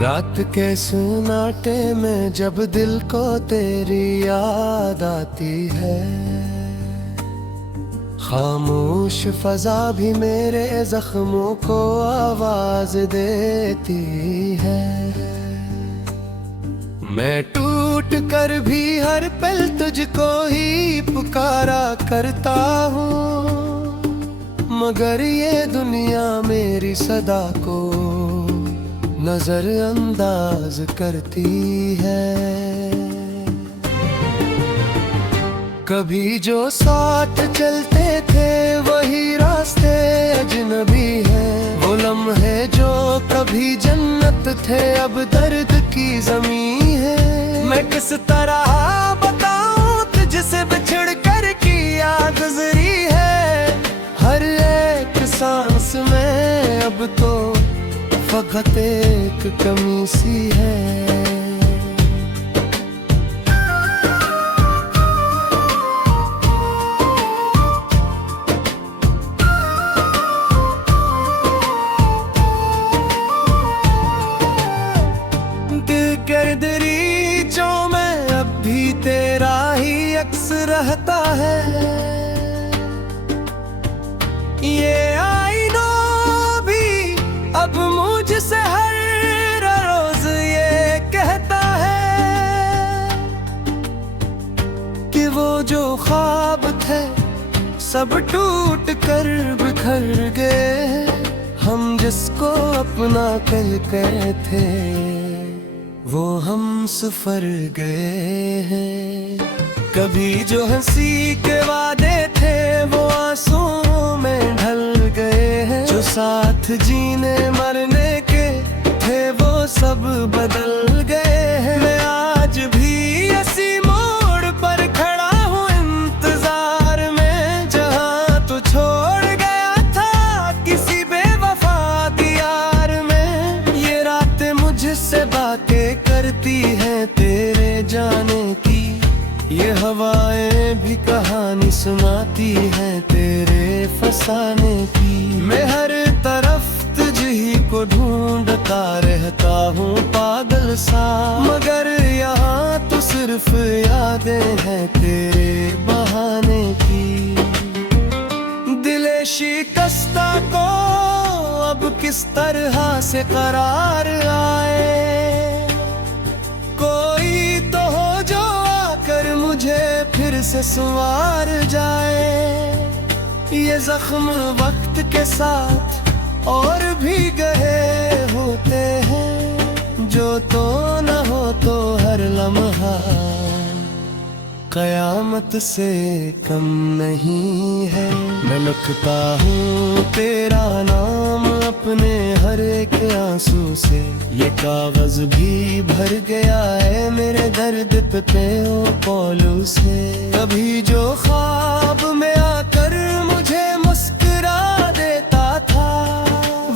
रात के सन्नाटे में जब दिल को तेरी याद आती है, खामोश फजा भी मेरे जख्मों को आवाज देती है। मैं टूट कर भी हर पल तुझको ही पुकारा करता हूँ, मगर ये दुनिया मेरी सदा को नजरअंदाज करती है। कभी जो साथ चलते थे वही रास्ते अजनबी हैं, वो लम्हे जो कभी जन्नत थे अब दर्द की ज़मीं है। मैं किस तरह बताऊं तुझसे बिछड़ कर की याद गुजरी है, हर एक सांस में अब तो फकत एक कमी सी है। दिल गर्दरीचों में अब भी तेरा ही अक्स रहता है, ये आईनों भी अब मुझसे हर रोज ये कहता है कि वो जो ख्वाब थे सब टूट कर बिखर गए, हम जिसको अपना कहते थे वो हम सफर गए हैं। कभी जो हंसी के वादे थे वो आंसुओं में ढल गए हैं, जो साथ जीने मरने के थे वो सब बदल गए हैं। मैं आज भी इसी मोड़ पर खड़ा हूँ इंतजार में, जहाँ तू छोड़ गया था किसी बेवफा दियार में। ये रातें मुझसे बातें करती हैं तेरे जाने की, ये हवाएं भी कहानी सुनाती हैं तेरे फसाने की। मैं हर तरफ तुझी को ढूंढता रहता हूँ पागल सा, मगर यहाँ तो सिर्फ यादें हैं तेरे बहाने की। दिले शिकस्ता को अब किस तरह से करार आए, कोई तो हो जो आकर मुझे फिर से संवार जाए। ये जख्म वक्त के साथ और भी गहरे होते हैं, जो तो न हो तो हर लम्हा कयामत से कम नहीं है। मैं लिखता हूँ तेरा नाम अपने हर एक आंसू से, ये कागज भी भर गया है मेरे दर्द पे ओ पौलू से। कभी जो ख्वाब में आकर मुझे मुस्कुरा देता था,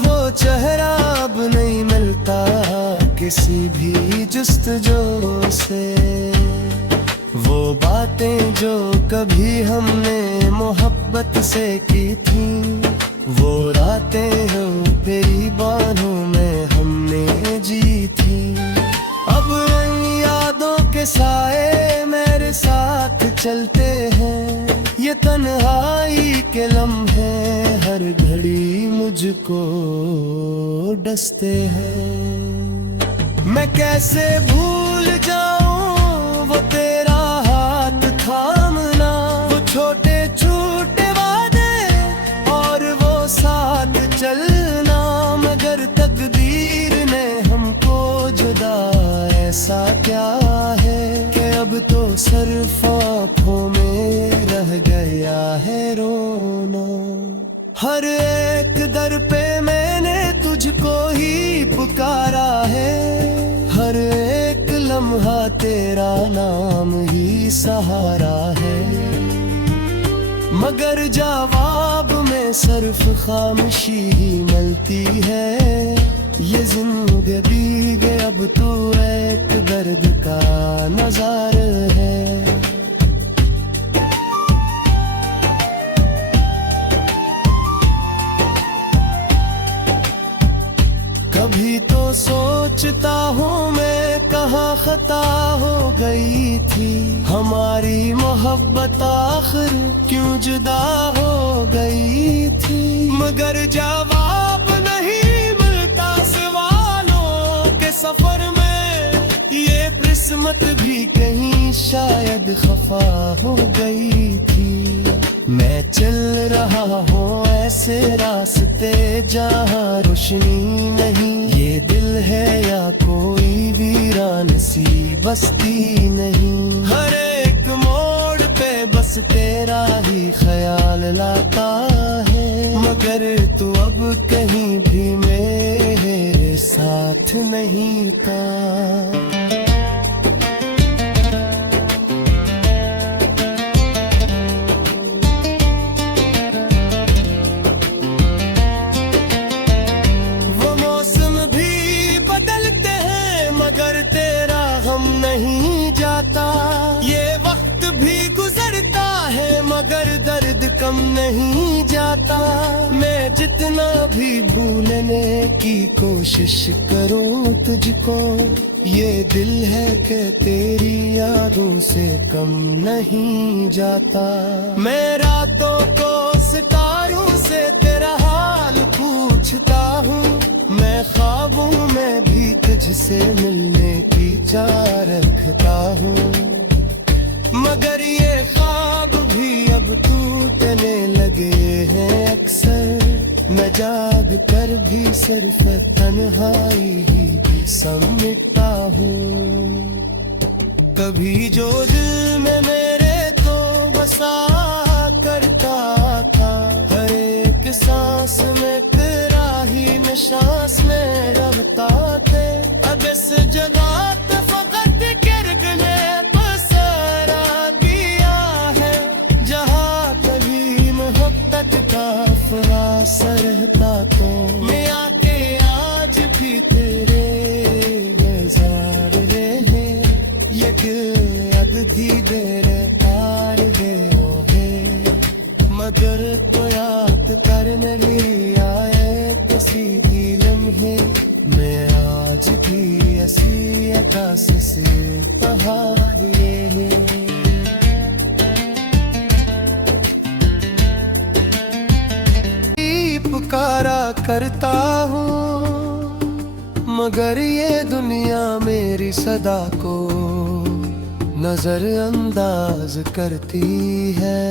वो चेहरा अब नहीं मिलता किसी भी जुस्तजू से। वो बातें जो कभी हमने मोहब्बत से की थी, वो रातें हो तेरी बाहों में हमने जी थी। अब इन यादों के साए मेरे साथ चलते हैं, ये तन्हाई के लम्हे हर घड़ी मुझको डसते हैं। मैं कैसे भूल जाऊं वो तेरा हाथ थामना, वो छोटे छोटे वादे और वो साथ चलना, मगर तकदीर ने हमको जुदा ऐसा क्या है कि अब तो सिर्फ आँखों में रह गया है रोना। हर एक दर पे मैंने तुझको ही पुकारा है, हर एक लम्हा तेरा नाम ही सहारा है, मगर जवाब में सिर्फ खामोशी ही मिलती है। ये जिंदगी अब तो एक दर्द का नज़ारा है। कभी तो सोच सोचता हूँ मैं कहाँ खता हो गई थी, हमारी मोहब्बत आखिर क्यों जुदा हो गई थी। मगर जवाब नहीं मिलता सवालों के सफर में, ये किस्मत भी कहीं शायद खफा हो गई थी। मैं चल रहा हूँ ऐसे रास्ते जहाँ रोशनी नहीं, ये दिल है या कोई वीरान सी बस्ती नहीं। हर एक मोड़ पे बस तेरा ही ख्याल लाता है, मगर तू अब कहीं भी मेरे साथ नहीं था। नहीं जाता, ये वक्त भी गुजरता है मगर दर्द कम नहीं जाता। मैं जितना भी भूलने की कोशिश करूं तुझको, ये दिल है कि तेरी यादों से कम नहीं जाता। मैं रातों को सितारों से तेरा हाल पूछता हूँ, मैं ख्वाबों में भी तुझसे मिलने की चाह रखता हूँ, मगर ये ख्वाब भी अब टूटने लगे हैं अक्सर। मैं जाग कर भी सिर्फ तन्हाई ही समझता हूँ। कभी जो दिल में मेरे तो बसा करता था, हर एक सांस में तेरा ही निशास में रखता थे। अब इस जगह पे फकत किरक ने बसेरा दिया है, जहाँ कभी मोहब्बत का फरास रहता तो मैं आके आज भी तेरे गुजार रहे। ये दिल अग थी तेरे पार है, मगर तो याद करने भी आए तो सीधी लम्हे। मैं आज भी ऐसी आकाश से पहाड़े पुकारा करता हूँ, मगर ये दुनिया मेरी सदा को नजरअंदाज करती है।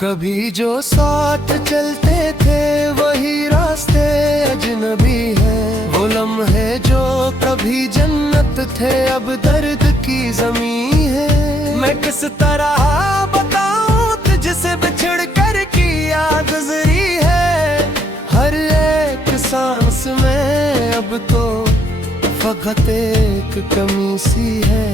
कभी जो साथ चलते थे वही रास्ते अजनबी हैं, वो लम्हे जो कभी जन्नत थे अब दर्द की ज़मीं है। मैं किस तरह बताऊं तुझसे बिछड़ कर की याद गुजरी है, हर एक सांस में अब तो फकत एक कमी सी है।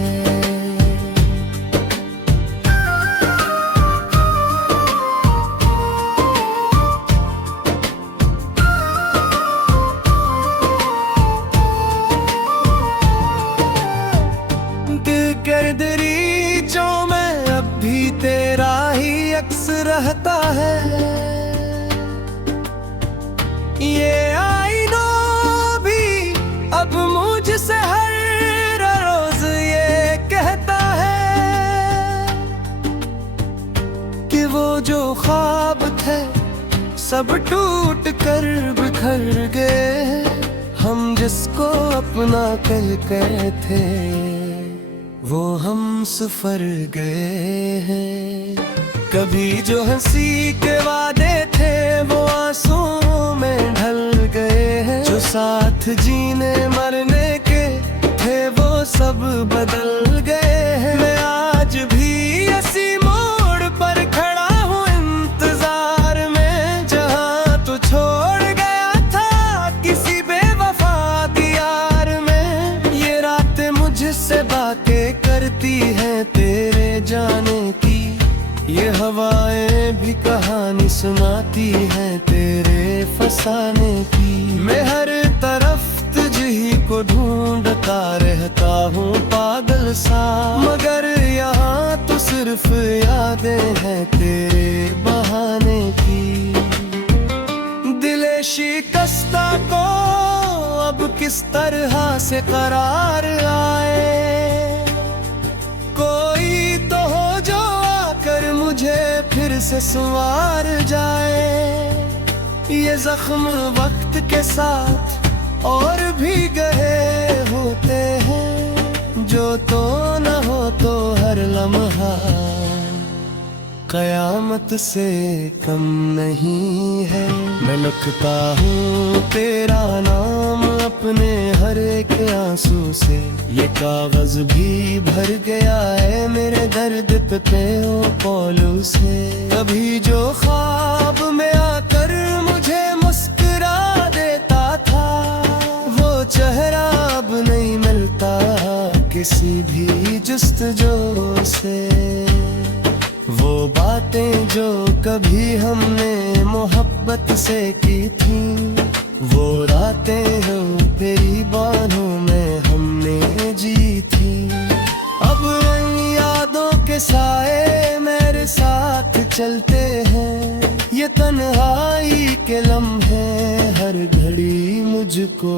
दरीचों में अब भी तेरा ही अक्स रहता है, ये आईना भी अब मुझसे हर रोज ये कहता है कि वो जो ख्वाब थे सब टूट कर बिखर गए। हम जिसको अपना कहते थे वो हम सफर गए हैं। कभी जो हंसी के वादे थे वो आंसुओं में ढल गए हैं, जो साथ जीने मरने के थे वो सब बदल गए हैं। मैं आज भी इसी मोड़ पर खड़ा हूँ इंतजार में, जहाँ तू छोड़ गया था किसी बेवफा की यार में। ये रातें मुझसे बातें करती हैं तेरे जाने की, ये हवाएं भी कहानी सुनाती हैं तेरे फसाने की। मैं हर तरफ तुझ ही को ढूंढता रहता हूँ पागल सा, मगर यहाँ तो सिर्फ यादें हैं तेरे बहाने की। दिल शिकस्ता को अब किस तरह से करार आए। कोई तो हो जो आकर मुझे फिर से संवार जाए। ये जख्म वक्त के साथ और भी गहरे होते हैं, जो तो न हो तो हर लम्हा कयामत से कम नहीं है। मैं लिखता हूँ तेरा नाम अपने हर एक आंसू से, ये कागज भी भर गया है मेरे दर्द पे ओ पौलू से। कभी जो ख्वाब में आकर मुझे मुस्कुरा देता था, वो चेहरा अब नहीं मिलता किसी भी जुस्तजू से। वो बातें जो कभी हमने मोहब्बत से की थी, वो रातें हो तेरी बाहों में हमने जी थी। अब उन यादों के साए मेरे साथ चलते हैं, ये तन्हाई के लम्हे हर घड़ी मुझको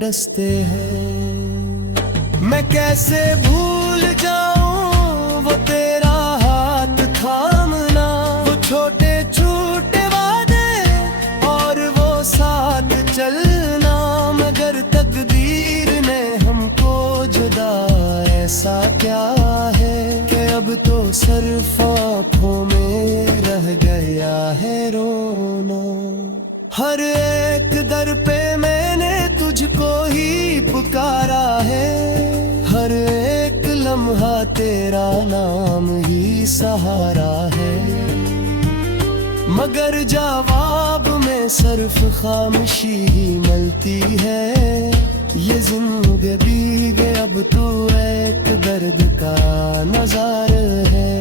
डसते हैं। मैं कैसे भूल जाऊं वो तेरा हाथ थामना, वो छोटे छोटे वादे और वो साथ चलना। मगर तकदीर ने हमको जुदा ऐसा क्या है कि अब तो सिर्फ आँखों में रह गया है रोना। हर एक दर पे मैंने तुझको ही पुकारा है, हर एक लम्हा तेरा नाम ही सहारा है। मगर जवाब में सिर्फ खामोशी ही मिलती है। ये जिंदगी के अब तो एक दर्द का नज़ारा है।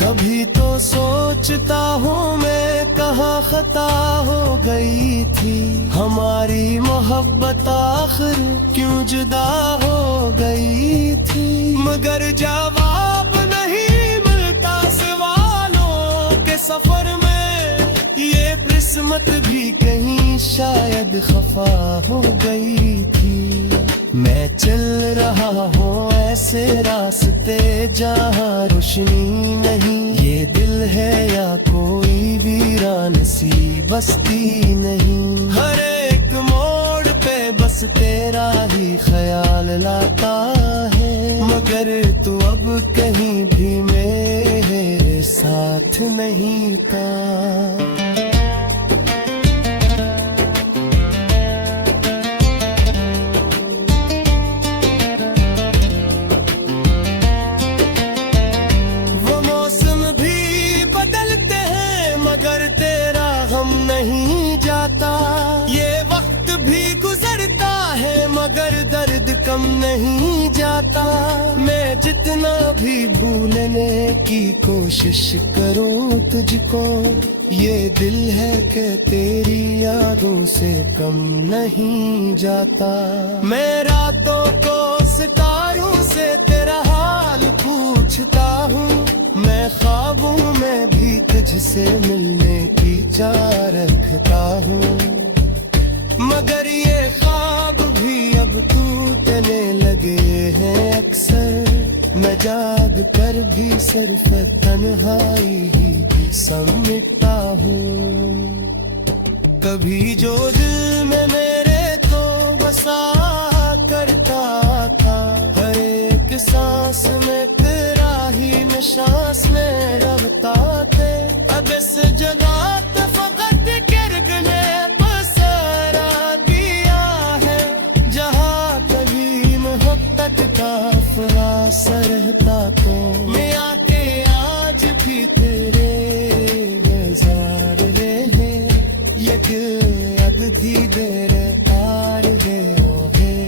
कभी तो सोचता हूँ मैं कहाँ खता हो गई थी, हमारी मोहब्बत आखिर क्यों जुदा हो गई थी। मगर जवाब नहीं मिलता सवालों के सफर में, ये किस्मत भी कहीं शायद खफा हो गई थी। मैं चल रहा हूँ ऐसे रास्ते जहाँ रोशनी नहीं, ये दिल है या कोई वीरान सी बस्ती नहीं। हर एक मोड़ पे बस तेरा ही ख्याल लाता है, मगर तू अब कहीं भी मेरे साथ नहीं था। नहीं जाता, ये वक्त भी गुजरता है मगर दर्द कम नहीं जाता। मैं जितना भी भूलने की कोशिश करूं तुझको, ये दिल है कि तेरी यादों से कम नहीं जाता। मैं रातों को सितारों से तेरा हाल पूछता हूँ, मैं ख्वाबों में भी तुझसे मिलने की चाह रखता हूँ। मगर ये ख्वाब भी अब टूटने लगे हैं अक्सर, मैं जाग कर भी सिर्फ तन्हाई ही समझता हूँ। कभी जो दिल में मेरे तो बसा करता था, हर एक सांस में तेरा ही निशास में रखता थे। अब इस जगह पे फकत किर्ग ने बसेरा दिया है, जहाँ कभी मोहब्बत का फरासा रहता। तो मैं आके आज भी तेरे गुजार रहे, ये दिल अब धीरे पार गयो है।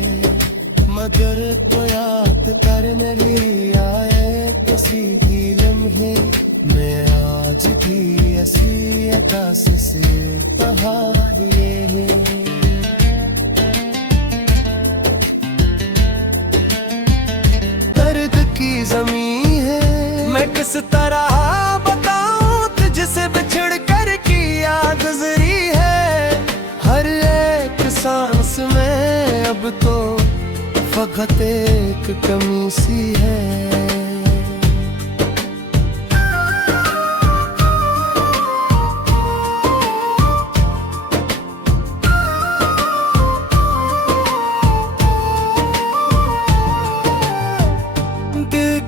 मगर तो याद करने लिया है किसी भी लम्हे, मैं आज भी ऐसी अकाश से पहाड़े हैं। दर्द की किस तरह बताऊं तुझसे बिछड़ कर की याद गुजरी है। हर एक सांस में अब तो फकत एक कमी सी है।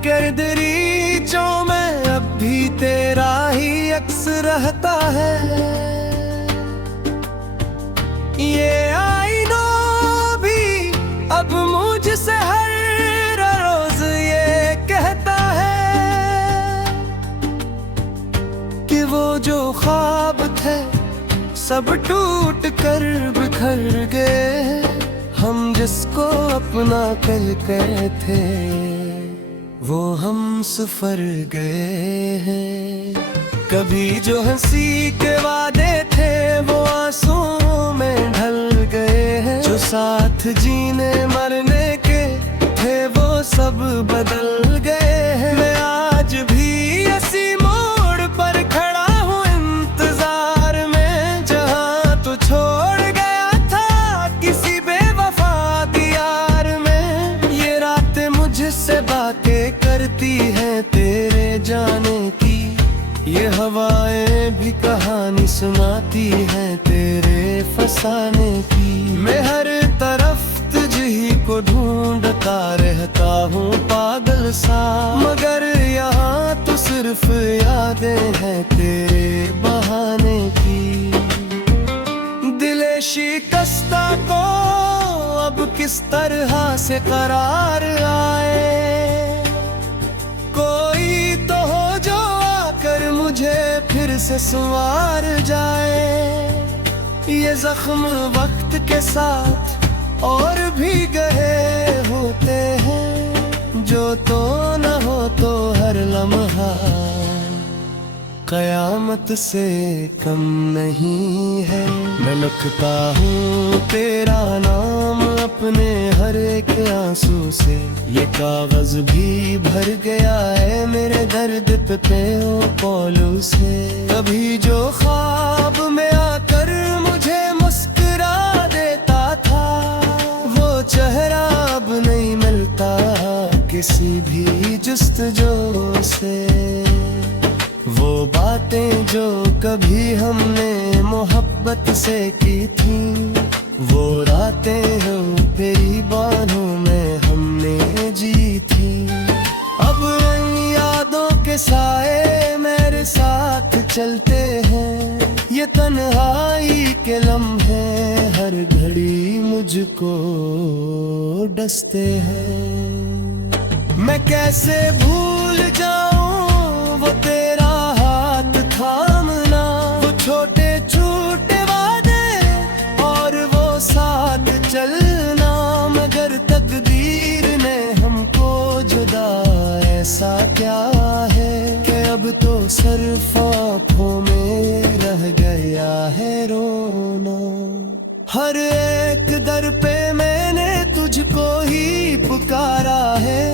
कर दरीचों में अब भी तेरा ही अक्स रहता है। ये आईना भी अब मुझसे हर रोज ये कहता है कि वो जो ख्वाब थे सब टूट कर बिखर गए। हम जिसको अपना कर गए थे वो हम सफर गए हैं। कभी जो हंसी के वादे थे वो आंसुओं में ढल गए हैं। जो साथ जीने मरने के थे वो सब बदल गए हैं। मैं आज भी इसी मोड़ पर खड़ा हूँ इंतजार में, जहाँ तू छोड़ गया था किसी बेवफा की यार में। ये रातें मुझसे बातें करती है तेरे जाने की, ये हवाएं भी कहानी सुनाती है तेरे फसाने की। मैं हर तरफ तुझी को ढूंढता रहता हूँ पागल सा, मगर यहाँ तो सिर्फ यादें हैं तेरे बहाने की। दिले शिकस्ता को अब किस तरह से करार आए। कोई तो हो जो आकर मुझे फिर से संवार जाए। ये जख्म वक्त के साथ और भी गहरे होते हैं, जो तो न हो तो हर लम्हा कयामत से कम नहीं है। मैं लिखता हूँ तेरा नाम अपने हर एक आंसू से, ये कागज भी भर गया है मेरे दर्द पे ओ पौलू से। कभी जो ख्वाब में आकर मुझे मुस्कुरा देता था, वो चेहरा अब नहीं मिलता किसी भी जुस्तजू से। वो बातें जो कभी हमने मोहब्बत से की थी, वो रातें हो तेरी बाहों में हमने जी थी। अब इन यादों के साए मेरे साथ चलते हैं, ये तन्हाई के लम्हे हर घड़ी मुझको डसते हैं। मैं कैसे भूल जाऊं वो तेरा हाथ थामना, वो छोटे छोटे वादे और वो साथ चलना। मगर तकदीर ने हमको जुदा ऐसा क्या है कि अब तो सिर्फ आँखों में रह गया है रोना। हर एक दर पे मैंने तुझको ही पुकारा है,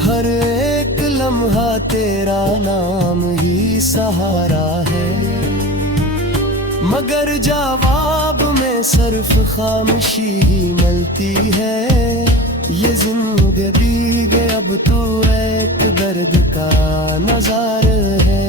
हर एक लम्हा तेरा नाम ही सहारा है। मगर जवाब में सिर्फ खामोशी ही मिलती है। ये जिंदगी अब तो एक दर्द का नज़ारा है।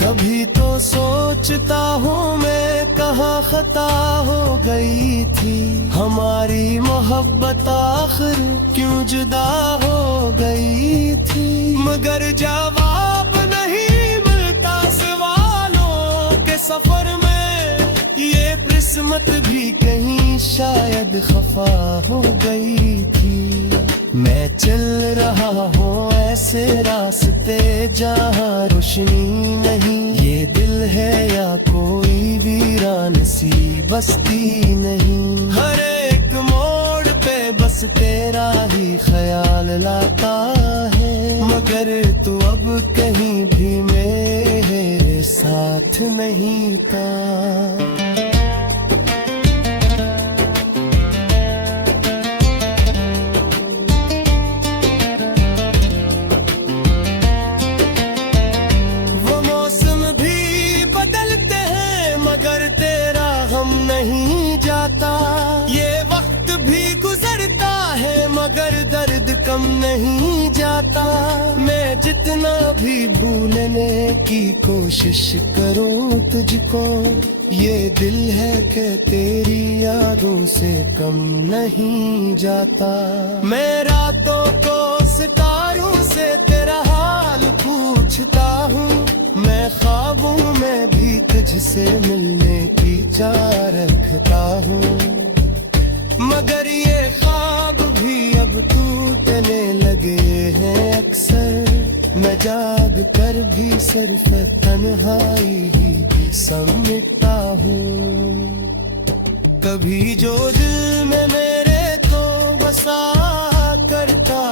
कभी तो सोचता हूँ मैं कहाँ खता हो गई थी, हमारी मोहब्बत आखिर क्यों जुदा हो गई थी। मगर जवाब नहीं मिलता सवालों के सफर में, ये किस्मत भी कहीं शायद खफा हो गई थी। मैं चल रहा हूँ ऐसे रास्ते जहाँ रोशनी नहीं, ये दिल है या कोई वीरान सी बस्ती नहीं। हर एक मोड़ पे बस तेरा ही ख्याल लाता है, मगर तू अब कहीं भी मेरे साथ नहीं था। कम नहीं जाता। मैं जितना भी भूलने की कोशिश करूं तुझको, ये दिल है कि तेरी यादों से कम नहीं जाता। मैं रातों को सितारों से तेरा हाल पूछता हूँ, मैं ख्वाबों में भी तुझसे मिलने की चाह रखता हूँ। मगर ये ख्वाब भी अब टूटने लगे हैं अक्सर। मैं जाग कर भी सिर्फ तन्हाई ही समझता हूँ। कभी जो दिल में मेरे तो बसा करता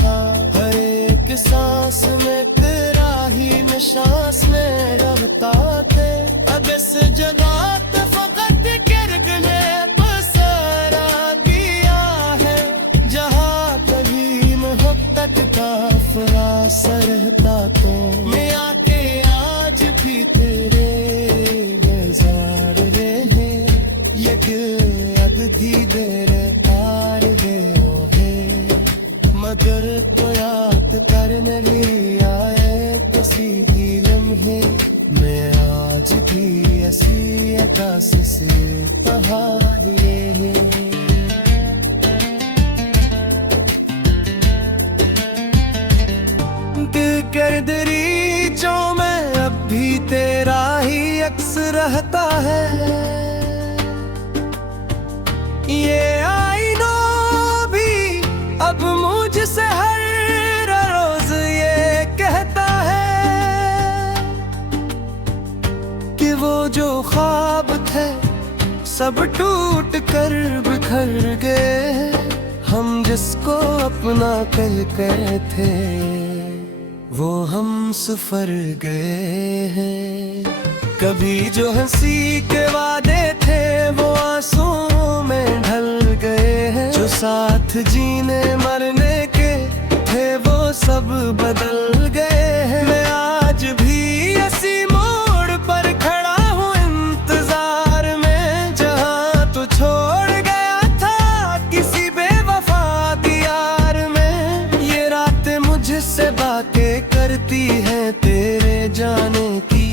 था, हर एक सांस में तेरा ही निशास में रखता थे। अब इस जगह पे फकत किरक ने बसेरा दिया है, जहाँ कभी मोहब्बत का फरासा रहता। तो मैं आके आज भी तेरे गुजार रहे, ये दिल अगधी देर पार गयो है। मगर तो याद करने भी आए तो सीधी लम्हे, मैं आज भी ऐसी अकाशी से तहारिए हैं। दिल कर दरीचों में अब भी तेरा ही अक्स रहता है। ये आईना भी अब मुझसे हर रोज ये कहता है कि वो जो ख्वाब थे सब टूट कर बिखर गए। हम जिसको अपना कल गए थे, वो हम सफर गए हैं। कभी जो हंसी के वादे थे वो आंसुओं में ढल गए हैं। जो साथ जीने मरने के थे वो सब बदल गए हैं। मैं आज भी इसी मोड़ पर खड़ा हूँ इंतजार में, जहाँ तू छोड़ गया था किसी बेवफा की यार में। ये रातें मुझसे बातें करती हैं तेरे जाने की,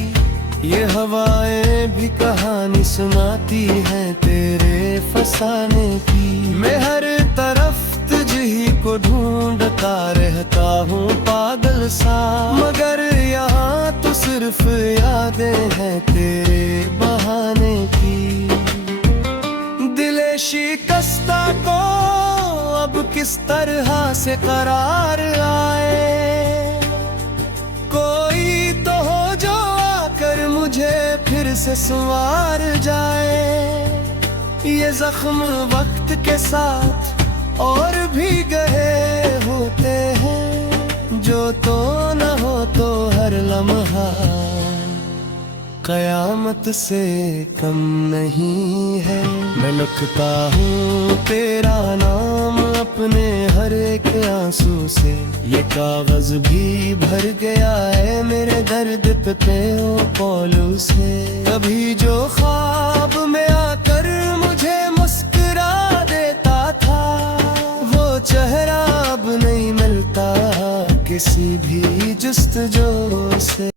ये हवाएं भी कहानी सुनाती हैं तेरे फसाने की। मैं हर तरफ तुझी को ढूंढता रहता हूँ पागल सा, मगर यहाँ तो सिर्फ यादें हैं तेरे बहाने की। दिले शिकस्ता को अब किस तरह से करार आए, कोई तो हो जो आकर मुझे फिर से संवार जाए। ये जख्म वक्त के साथ और भी गहे होते हैं, जो तो न हो तो हर लम्हा कयामत से कम नहीं है। मैं लिखता हूँ तेरा नाम अपने हर एक आंसू से, ये कागज भी भर गया है मेरे दर्द पे ओ पौलू से। कभी जो ख्वाब में आकर मुझे मुस्कुरा देता था, वो चेहरा अब नहीं मिलता किसी भी जुस्तजू से।